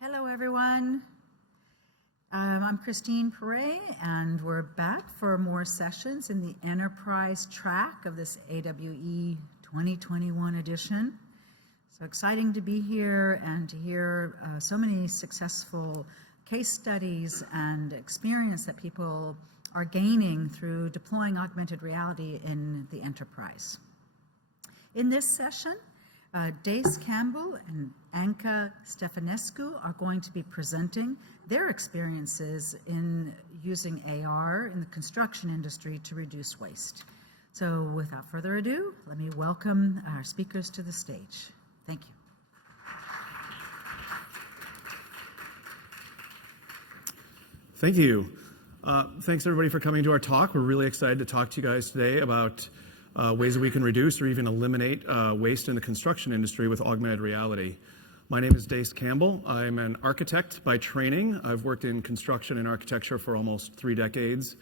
Hello, everyone. I'm Christine Perret, and we're back for more sessions in the enterprise track of this AWE 2021 edition. So exciting to be here and to hear so many successful case studies and experience that people are gaining through deploying augmented reality in the enterprise. In this session, Dace Campbell and Anka Stefanescu are going to be presenting their experiences in using AR in the construction industry to reduce waste. So without further ado, let me welcome our speakers to the stage. Thank you. Thank you. Thanks everybody for coming to our talk. We're really excited to talk to you guys today about ways that we can reduce or even eliminate waste in the construction industry with augmented reality. My name is Dace Campbell. I'm an architect by training. I've worked in construction and architecture for almost 3 decades.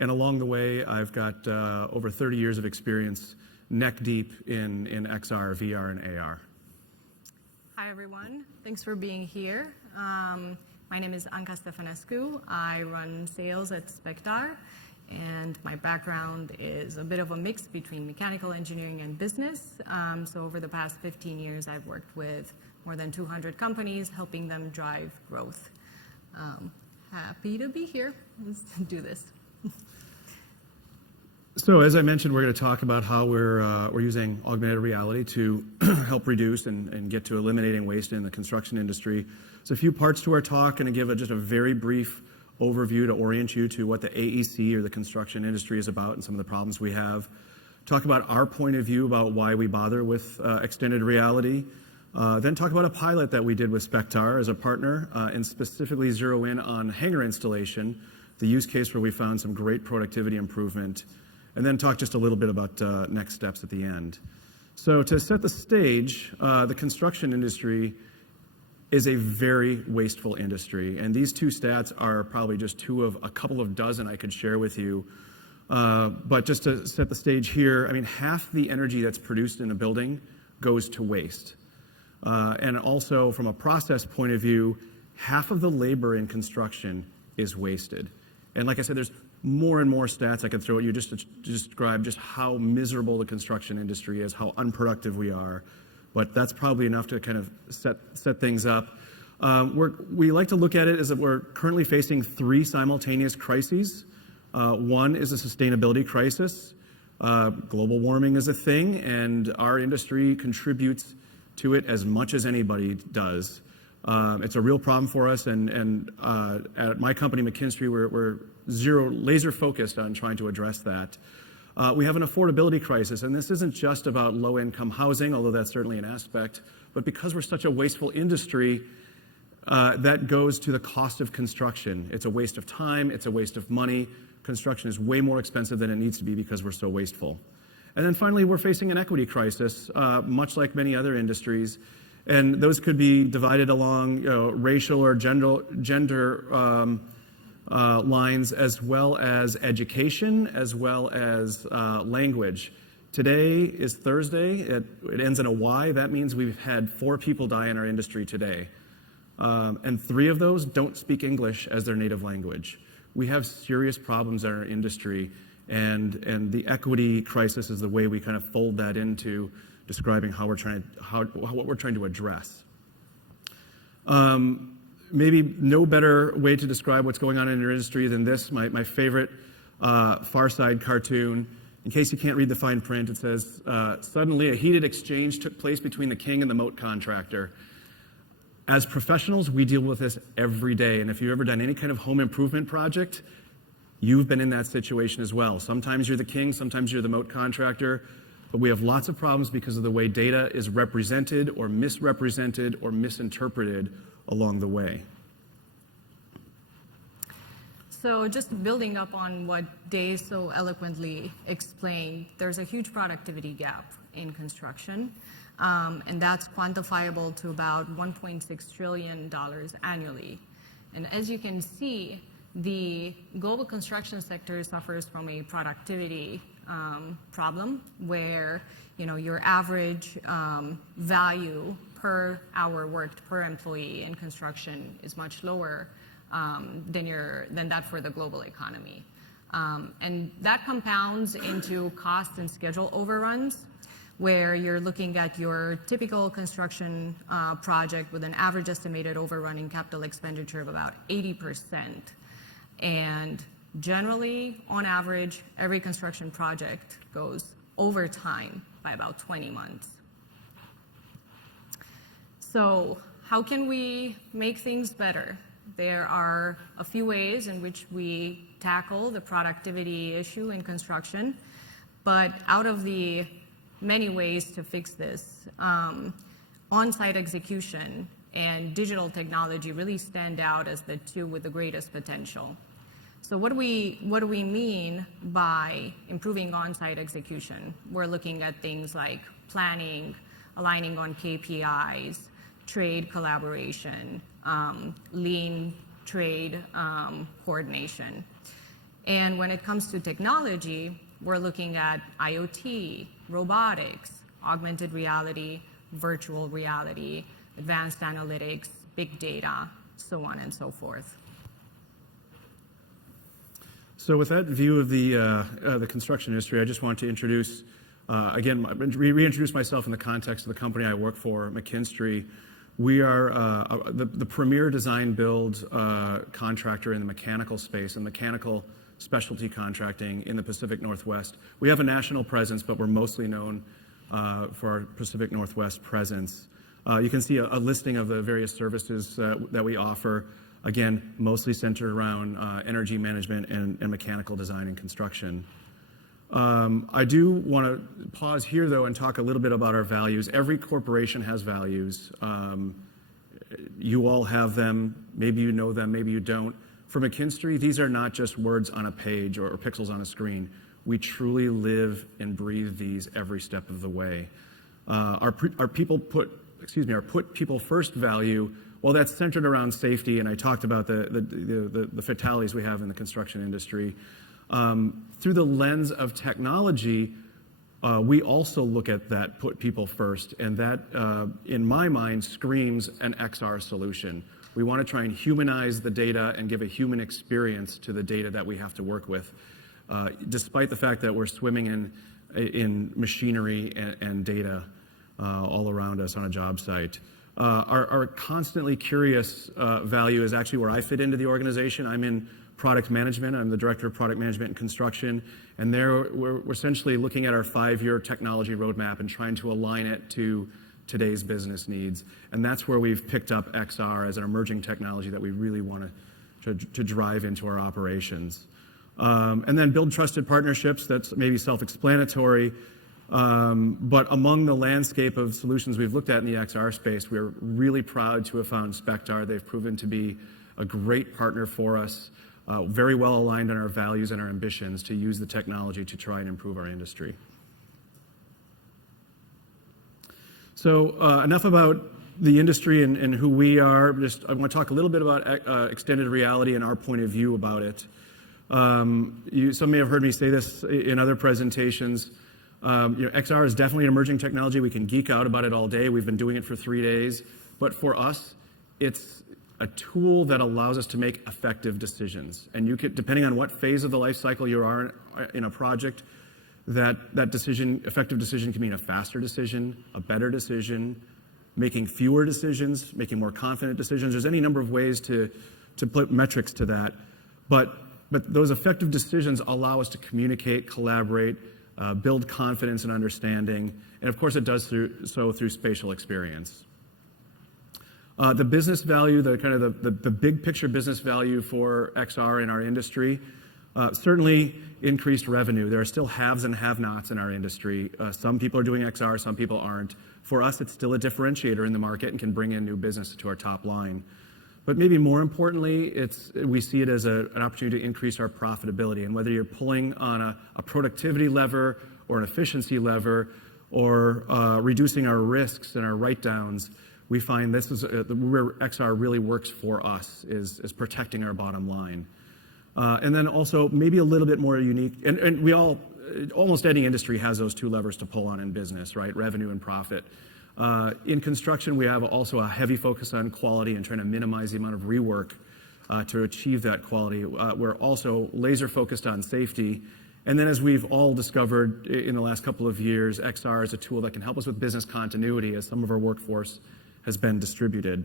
And along the way, I've got over 30 years of experience neck deep in XR, VR, and AR. Hi, everyone. Thanks for being here. My name is Anka Stefanescu. I run sales at Inspectar. And my background is a bit of a mix between mechanical engineering and business. So over the past 15 years, I've worked with more than 200 companies, helping them drive growth. Happy to be here. Let's do this. So as I mentioned, we're going to talk about how we're using augmented reality to help reduce and get to eliminating waste in the construction industry. There's a few parts to our talk, and to give just a very brief overview to orient you to what the AEC or the construction industry is about and some of the problems we have. Talk about our point of view about why we bother with extended reality. Then talk about a pilot that we did with Spectar as a partner and specifically zero in on hangar installation, the use case where we found some great productivity improvement. And then talk just a little bit about next steps at the end. So to set the stage, the construction industry is a very wasteful industry. And these two stats are probably just two of a couple of dozen I could share with you. But just to set the stage here, I mean, half the energy that's produced in a building goes to waste. And also from a process point of view, half of the labor in construction is wasted. And like I said, there's more and more stats I could throw at you just to describe just how miserable the construction industry is, how unproductive we are. But that's probably enough to kind of set things up. We like to look at it as that we're currently facing 3 simultaneous crises. One is a sustainability crisis. Global warming is a thing, and our industry contributes to it as much as anybody does. It's a real problem for us, and at my company, McKinstry, we're laser focused on trying to address that. We have an affordability crisis, and this isn't just about low-income housing, although that's certainly an aspect, but because we're such a wasteful industry, that goes to the cost of construction. It's a waste of time, it's a waste of money. Construction is way more expensive than it needs to be because we're so wasteful. And then finally, we're facing an equity crisis, much like many other industries, and those could be divided along racial or gender lines, as well as education, as well as language. Today is Thursday. It ends in a Y. That means we've had 4 people die in our industry today. And 3 of those don't speak English as their native language. We have serious problems in our industry, and the equity crisis is the way we kind of fold that into describing what we're trying to address. Maybe no better way to describe what's going on in your industry than this, my favorite Far Side cartoon. In case you can't read the fine print, it says, suddenly a heated exchange took place between the king and the moat contractor. As professionals, we deal with this every day, and if you've ever done any kind of home improvement project, you've been in that situation as well. Sometimes you're the king, sometimes you're the moat contractor, but we have lots of problems because of the way data is represented or misrepresented or misinterpreted along the way. So just building up on what Dave so eloquently explained, there's a huge productivity gap in construction, and that's quantifiable to about $1.6 trillion annually. And as you can see, the global construction sector suffers from a productivity problem where your average value per hour worked per employee in construction is much lower than that for the global economy. And that compounds into cost and schedule overruns, where you're looking at your typical construction project with an average estimated overrun in capital expenditure of about 80%. And generally, on average, every construction project goes over time by about 20 months. So how can we make things better? There are a few ways in which we tackle the productivity issue in construction, but out of the many ways to fix this, on-site execution and digital technology really stand out as the two with the greatest potential. So what do we mean by improving on-site execution? We're looking at things like planning, aligning on KPIs, trade collaboration, lean trade coordination. And when it comes to technology, we're looking at IoT, robotics, augmented reality, virtual reality, advanced analytics, big data, so on and so forth. So with that view of the construction industry, I just want to introduce, again, reintroduce myself in the context of the company I work for, McKinstry. We are the premier design build contractor in the mechanical space and mechanical specialty contracting in the Pacific Northwest. We have a national presence, but we're mostly known for our Pacific Northwest presence. You can see a listing of the various services that we offer, again, mostly centered around energy management and mechanical design and construction. I do want to pause here, though, and talk a little bit about our values. Every corporation has values. You all have them. Maybe you know them, maybe you don't. For McKinstry, these are not just words on a page or pixels on a screen. We truly live and breathe these every step of the way. Our put people first value, well, that's centered around safety, and I talked about the fatalities we have in the construction industry. Through the lens of technology, we also look at that put people first, and that, in my mind, screams an XR solution. We want to try and humanize the data and give a human experience to the data that we have to work with, despite the fact that we're swimming in machinery and data all around us on a job site. Our constantly curious value is actually where I fit into the organization. I'm in product management. I'm the director of product management and construction, and there we're essentially looking at our 5-year technology roadmap and trying to align it to today's business needs. And that's where we've picked up XR as an emerging technology that we really want to drive into our operations. And then build trusted partnerships. That's maybe self-explanatory. But among the landscape of solutions we've looked at in the XR space, we're really proud to have found Inspectar. They've proven to be a great partner for us, very well aligned on our values and our ambitions to use the technology to try and improve our industry. So enough about the industry and who we are. I want to talk a little bit about extended reality and our point of view about it. Some may have heard me say this in other presentations. XR is definitely an emerging technology. We can geek out about it all day. We've been doing it for 3 days. But for us, it's a tool that allows us to make effective decisions. And you could, depending on what phase of the life cycle you are in a project, that effective decision can mean a faster decision, a better decision, making fewer decisions, making more confident decisions. There's any number of ways to put metrics to that. But those effective decisions allow us to communicate, collaborate, build confidence and understanding, and of course it does so through spatial experience. The business value, the big picture business value for XR in our industry, certainly increased revenue. There are still haves and have-nots in our industry. Some people are doing XR, some people aren't. For us, it's still a differentiator in the market and can bring in new business to our top line. But maybe more importantly, we see it as an opportunity to increase our profitability. And whether you're pulling on a productivity lever or an efficiency lever or reducing our risks and our write-downs, we find this is where XR really works for us, is protecting our bottom line. And then also maybe a little bit more unique, and almost any industry has those two levers to pull on in business, right? Revenue and profit. In construction, we have also a heavy focus on quality and trying to minimize the amount of rework to achieve that quality. We're also laser focused on safety. And then as we've all discovered in the last couple of years, XR is a tool that can help us with business continuity as some of our workforce has been distributed.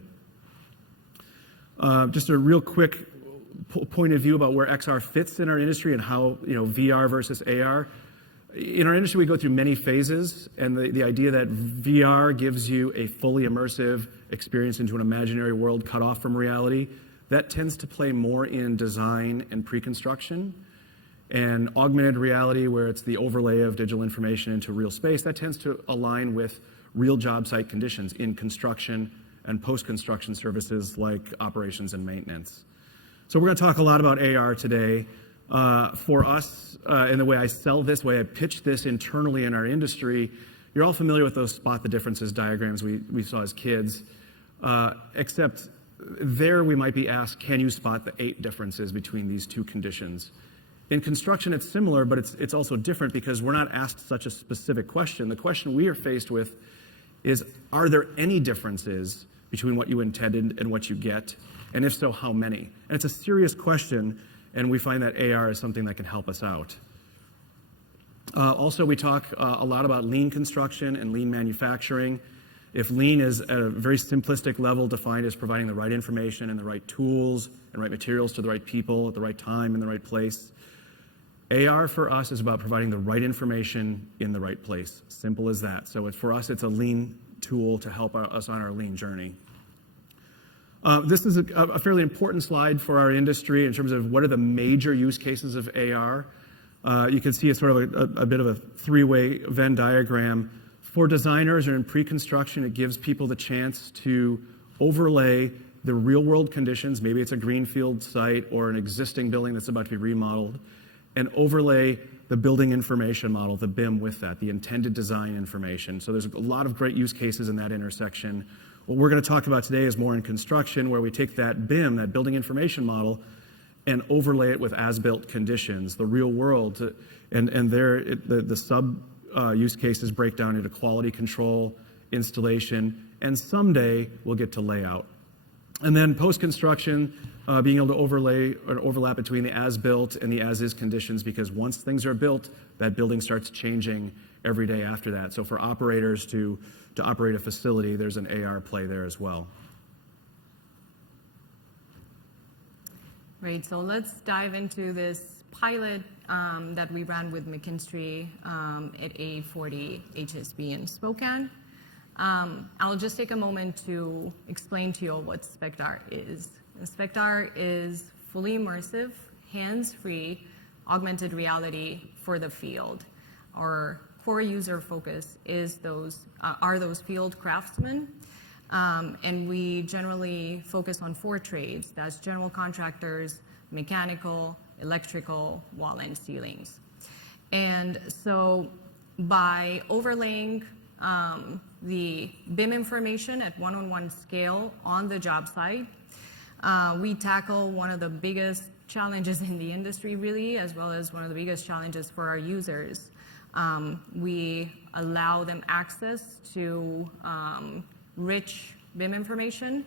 Just a real quick point of view about where XR fits in our industry and how, VR versus AR. In our industry, we go through many phases, and the idea that VR gives you a fully immersive experience into an imaginary world cut off from reality, that tends to play more in design and pre-construction. And augmented reality, where it's the overlay of digital information into real space, that tends to align with real job site conditions in construction and post-construction services like operations and maintenance. So we're going to talk a lot about AR today. For us, and the way I sell this, way I pitch this internally in our industry, you're all familiar with those spot the differences diagrams we saw as kids, except there we might be asked, can you spot the 8 differences between these two conditions? In construction, it's similar, but it's also different because we're not asked such a specific question. The question we are faced with is, are there any differences between what you intended and what you get? And if so, how many? And it's a serious question, and we find that AR is something that can help us out. Also, we talk a lot about lean construction and lean manufacturing. If lean is at a very simplistic level defined as providing the right information and the right tools and right materials to the right people at the right time in the right place, AR for us is about providing the right information in the right place. Simple as that. So for us, it's a lean tool to help us on our lean journey. This is a fairly important slide for our industry in terms of what are the major use cases of AR. You can see it's sort of a bit of a 3-way Venn diagram. For designers or in pre-construction, it gives people the chance to overlay the real-world conditions. Maybe it's a greenfield site or an existing building that's about to be remodeled, and overlay the building information model, the BIM, with that, the intended design information. So there's a lot of great use cases in that intersection. What we're going to talk about today is more in construction, where we take that BIM, that building information model, and overlay it with as-built conditions, the real world. And there, the sub use cases break down into quality control, installation, and someday we'll get to layout. And then post-construction, being able to overlay or overlap between the as-built and the as-is conditions, because once things are built, that building starts changing every day after that. So for operators to operate a facility, there's an AR play there as well. Great, so let's dive into this pilot that we ran with McKinstry at A40 HSB in Spokane. I'll just take a moment to explain to you all what Spectar is. Spectar is fully immersive, hands-free, augmented reality for the field. Our core user focus are those field craftsmen, and we generally focus on 4 trades. That's general contractors, mechanical, electrical, wall and ceilings. And so by overlaying the BIM information at one-on-one scale on the job site, we tackle one of the biggest challenges in the industry, really, as well as one of the biggest challenges for our users. We allow them access to rich BIM information,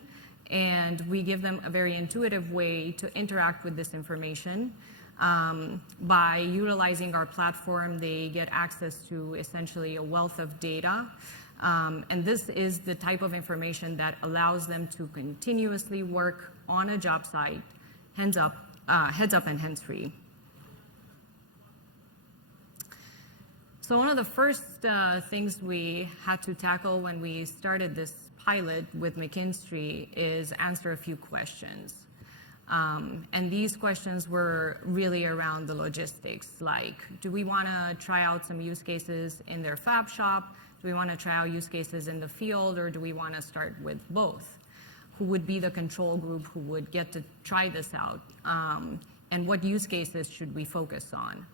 and we give them a very intuitive way to interact with this information. By utilizing our platform, they get access to essentially a wealth of data. And this is the type of information that allows them to continuously work on a job site, heads up and hands-free. So one of the first things we had to tackle when we started this pilot with McKinstry is answer a few questions. And these questions were really around the logistics, like, do we want to try out some use cases in their fab shop? Do we want to try out use cases in the field, or do we want to start with both? Who would be the control group who would get to try this out? And what use cases should we focus on?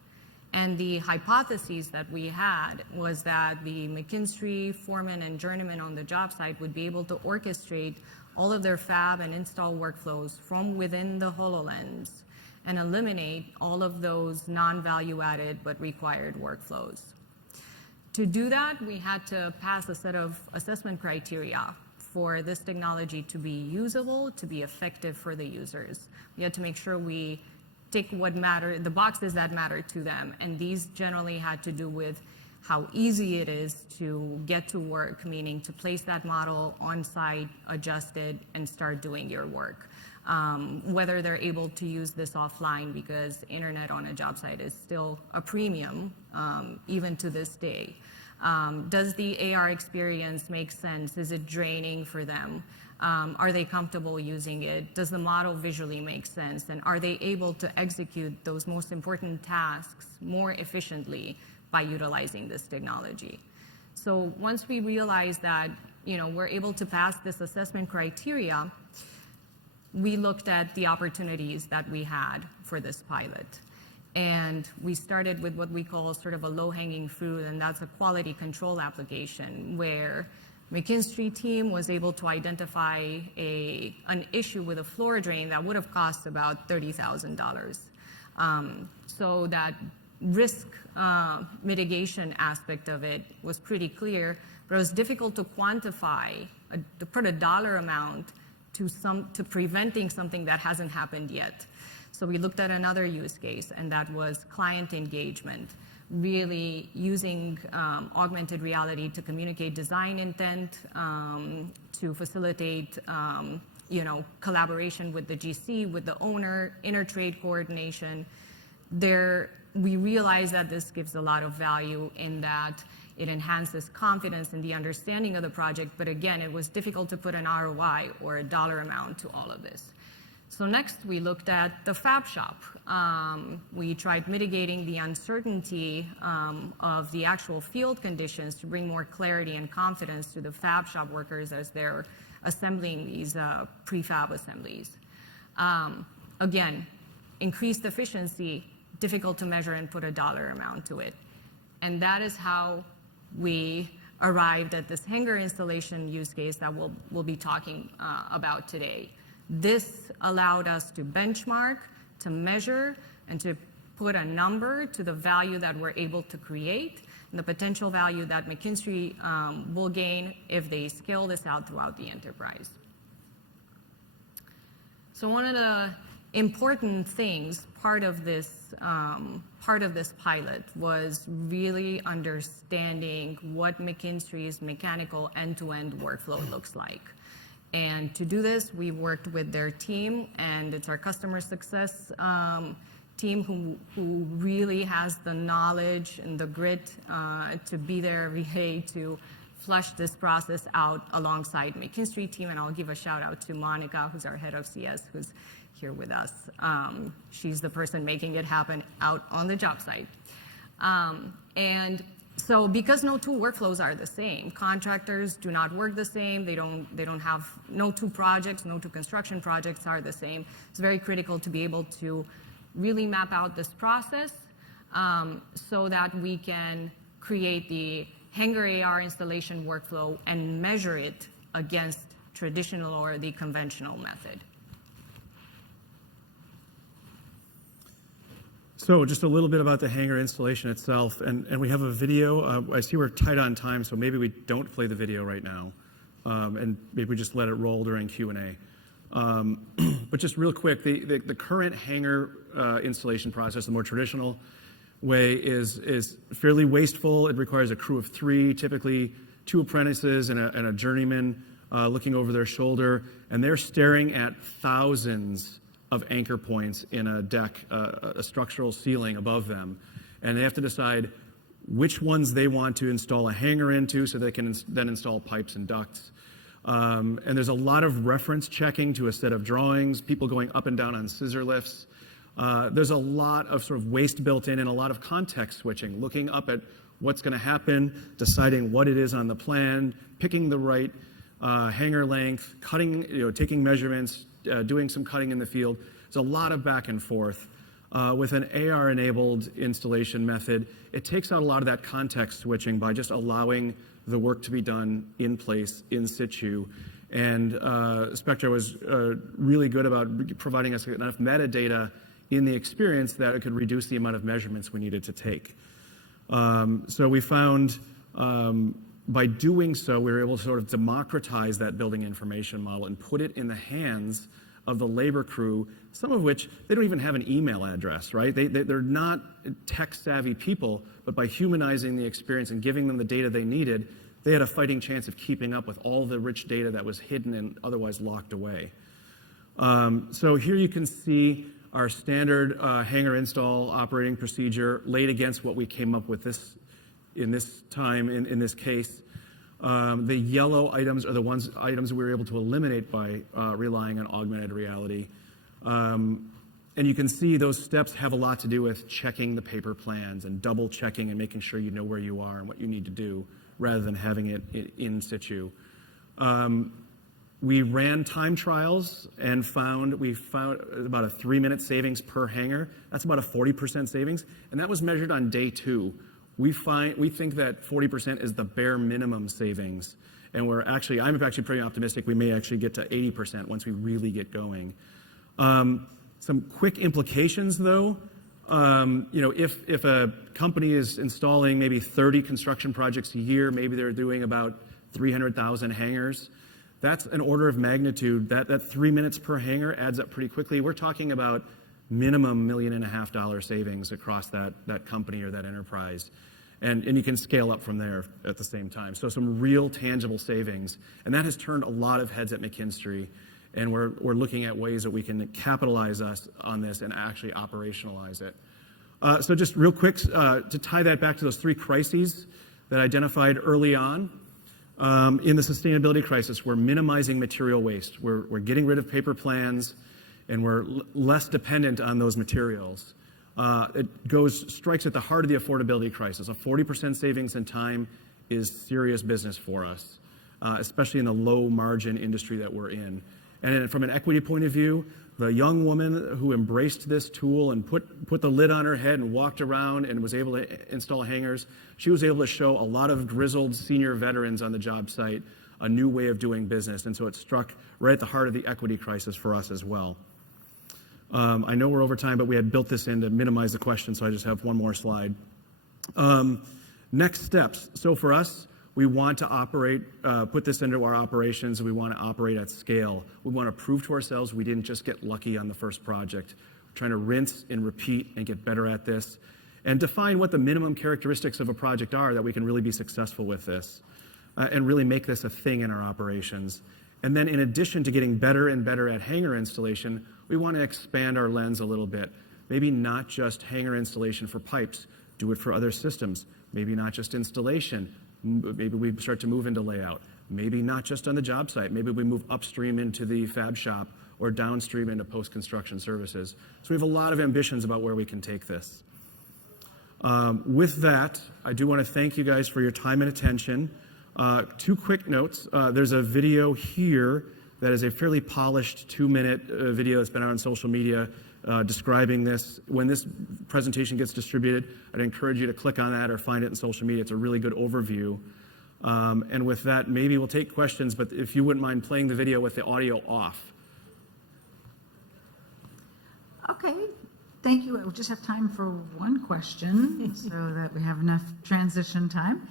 And the hypotheses that we had was that the McKinstry foreman and journeyman on the job site would be able to orchestrate all of their fab and install workflows from within the HoloLens and eliminate all of those non-value added but required workflows. To do that, we had to pass a set of assessment criteria for this technology to be usable, to be effective for the users. We had to make sure we tick what matter, the boxes that matter to them, and these generally had to do with how easy it is to get to work, meaning to place that model on site, adjust it, and start doing your work. Whether they're able to use this offline, because internet on a job site is still a premium, even to this day. Does the AR experience make sense? Is it draining for them? Are they comfortable using it? Does the model visually make sense? And are they able to execute those most important tasks more efficiently by utilizing this technology? So once we realize that, we're able to pass this assessment criteria, we looked at the opportunities that we had for this pilot. And we started with what we call sort of a low-hanging fruit, and that's a quality control application where McKinstry team was able to identify an issue with a floor drain that would have cost about $30,000. So that risk mitigation aspect of it was pretty clear, but it was difficult to quantify, to put a dollar amount to preventing something that hasn't happened yet. So we looked at another use case, and that was client engagement, really using augmented reality to communicate design intent, to facilitate collaboration with the GC, with the owner, inter-trade coordination. We realized that this gives a lot of value in that it enhances confidence in the understanding of the project, but again, it was difficult to put an ROI or a dollar amount to all of this. So next, we looked at the fab shop. We tried mitigating the uncertainty of the actual field conditions to bring more clarity and confidence to the fab shop workers as they're assembling these prefab assemblies. Again, increased efficiency, difficult to measure and put a dollar amount to it. And that is how we arrived at this hanger installation use case that we'll be talking about today. This allowed us to benchmark, to measure, and to put a number to the value that we're able to create and the potential value that McKinstry will gain if they scale this out throughout the enterprise. So one of the important things, part of this pilot was really understanding what McKinstry's mechanical end-to-end workflow looks like. And to do this, we worked with their team, and it's our customer success team who really has the knowledge and the grit to be there every day to flush this process out alongside McKinstry team. And I'll give a shout out to Monica, who's our head of CS, who's here with us. She's the person making it happen out on the job site. And so because no two workflows are the same, contractors do not work the same, they don't have, no two construction projects are the same. It's very critical to be able to really map out this process so that we can create the hanger AR installation workflow and measure it against traditional or the conventional method. So just a little bit about the hanger installation itself, and we have a video. I see we're tight on time, so maybe we don't play the video right now, and maybe we just let it roll during Q&A. But just real quick, the current hanger installation process, the more traditional way, is fairly wasteful. It requires a crew of 3, typically 2 apprentices and a journeyman looking over their shoulder, and they're staring at thousands of anchor points in a deck, a structural ceiling above them. And they have to decide which ones they want to install a hanger into so they can then install pipes and ducts. And there's a lot of reference checking to a set of drawings, people going up and down on scissor lifts. There's a lot of sort of waste built in and a lot of context switching, looking up at what's going to happen, deciding what it is on the plan, picking the right hanger length, cutting, taking measurements, doing some cutting in the field. There's a lot of back and forth. With an AR-enabled installation method, it takes out a lot of that context switching by just allowing the work to be done in place, in situ. And Spectar was really good about providing us enough metadata in the experience that it could reduce the amount of measurements we needed to take. So we found By doing so, we were able to sort of democratize that building information model and put it in the hands of the labor crew, some of which they don't even have an email address, right? They're not tech-savvy people, but by humanizing the experience and giving them the data they needed, they had a fighting chance of keeping up with all the rich data that was hidden and otherwise locked away. So here you can see our standard hangar install operating procedure laid against what we came up with in this case. The yellow items are the items we were able to eliminate by relying on augmented reality. And you can see those steps have a lot to do with checking the paper plans and double checking and making sure you know where you are and what you need to do rather than having it in situ. We ran time trials and we found about a 3-minute savings per hangar. That's about a 40% savings, and that was measured on day 2. We think that 40% is the bare minimum savings, and I'm actually pretty optimistic we may actually get to 80% once we really get going. Some quick implications, though. If a company is installing maybe 30 construction projects a year, maybe they're doing about 300,000 hangars. That's an order of magnitude. That 3 minutes per hangar adds up pretty quickly. We're talking about minimum $1.5 million savings across that company or that enterprise. And you can scale up from there at the same time. So some real tangible savings. And that has turned a lot of heads at McKinstry. And we're looking at ways that we can capitalize on this and actually operationalize it. So just real quick, to tie that back to those 3 crises that I identified early on. In the sustainability crisis, we're minimizing material waste. We're getting rid of paper plans, and we're less dependent on those materials. It strikes at the heart of the affordability crisis. A 40% savings in time is serious business for us, especially in the low margin industry that we're in. And from an equity point of view, the young woman who embraced this tool and put the lid on her head and walked around and was able to install hangars, she was able to show a lot of grizzled senior veterans on the job site a new way of doing business. And so it struck right at the heart of the equity crisis for us as well. I know we're over time, but we had built this in to minimize the question, so I just have one more slide. Next steps. So for us, we want to put this into our operations, and we want to operate at scale. We want to prove to ourselves we didn't just get lucky on the first project. We're trying to rinse and repeat and get better at this, and define what the minimum characteristics of a project are that we can really be successful with this, and really make this a thing in our operations. And then in addition to getting better and better at hangar installation, we want to expand our lens a little bit. Maybe not just hangar installation for pipes, do it for other systems. Maybe not just installation. Maybe we start to move into layout. Maybe not just on the job site. Maybe we move upstream into the fab shop or downstream into post-construction services. So we have a lot of ambitions about where we can take this. With that, I do want to thank you guys for your time and attention. 2 quick notes. There's a video here that is a fairly polished 2-minute video that's been out on social media describing this. When this presentation gets distributed, I'd encourage you to click on that or find it in social media. It's a really good overview. And with that, maybe we'll take questions, but if you wouldn't mind playing the video with the audio off. Okay, thank you. We'll just have time for one question so that we have enough transition time.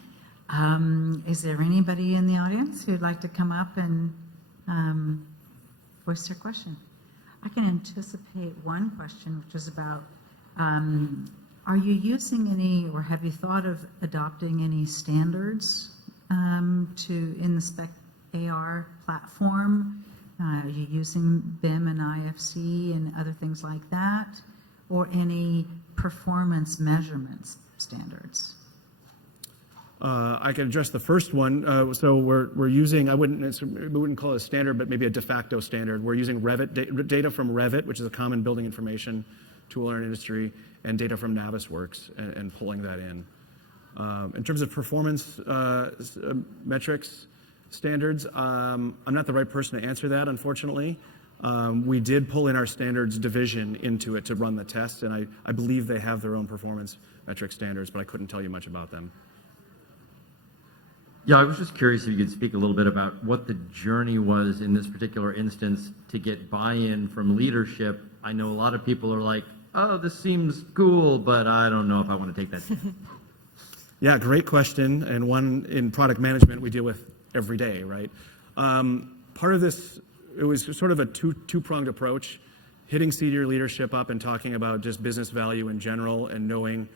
Is there anybody in the audience who'd like to come up and voice their question? I can anticipate one question, which is about, are you using any, or have you thought of adopting any standards in the Spectar platform? Are you using BIM and IFC and other things like that, or any performance measurements standards? I can address the first one. So we're using, we wouldn't call it a standard, but maybe a de facto standard. We're using Revit data from Revit, which is a common building information tool in our industry, and data from Navisworks, and pulling that in. In terms of performance metrics standards, I'm not the right person to answer that, unfortunately. We did pull in our standards division into it to run the tests, and I believe they have their own performance metric standards, but I couldn't tell you much about them. Yeah, I was just curious if you could speak a little bit about what the journey was in this particular instance to get buy-in from leadership. I know a lot of people are like, oh, this seems cool, but I don't know if I want to take that. Yeah, great question, and one in product management we deal with every day, right? Part of this, it was sort of a two-pronged approach, hitting senior leadership up and talking about just business value in general and knowing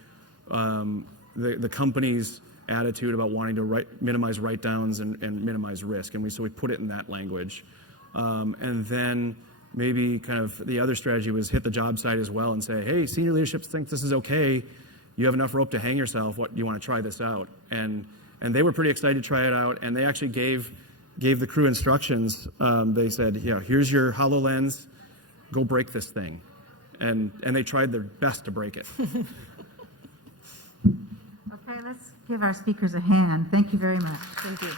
the company's attitude about wanting to minimize write-downs and minimize risk, and so we put it in that language. And then maybe kind of the other strategy was hit the job site as well and say, hey, senior leadership thinks this is okay. You have enough rope to hang yourself. What do you want to try this out? And they were pretty excited to try it out, and they actually gave the crew instructions. They said, yeah, here's your HoloLens. Go break this thing. And they tried their best to break it. Okay, let's give our speakers a hand. Thank you very much. Thank you.